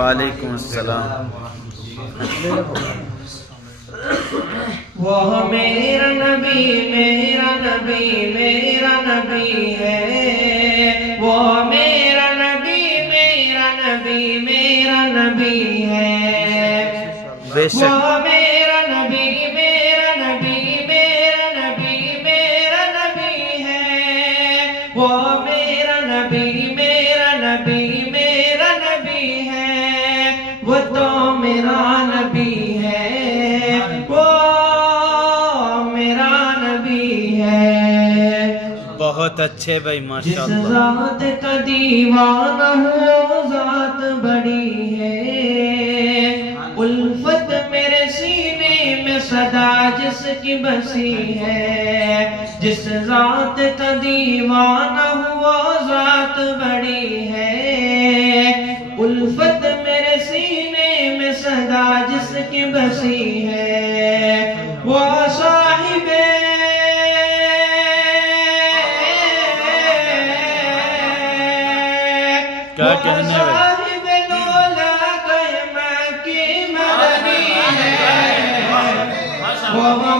وعلیکم السلام. وہ میرا نبی میرا نبی میرا نبی ہے، وہ میرا نبی میرا نبی میرا نبی ہے، بے وہ شک میرا نبی میرا نبی میرا نبی میرا نبی ہے، وہ میرا نبی میرا نبی میرا نبی ہے، وہ تو میرا نبی ہے، وہ میرا نبی ہے. بہت اچھے بھائی جس ماشاءاللہ. ذات کا دیوانہ ہو ذات بڑی ہے، الفت میرے سینے میں صدا جس کی بسی ہے. جس ذات کا دیوانہ ہو ذات بڑی ہے، الفت میرے سینے میں صدا جس کی بسی ہے، وہ صاحب کیا کہنے بھائی. صاحب دولا قیمہ کی مدنی ہے، وہ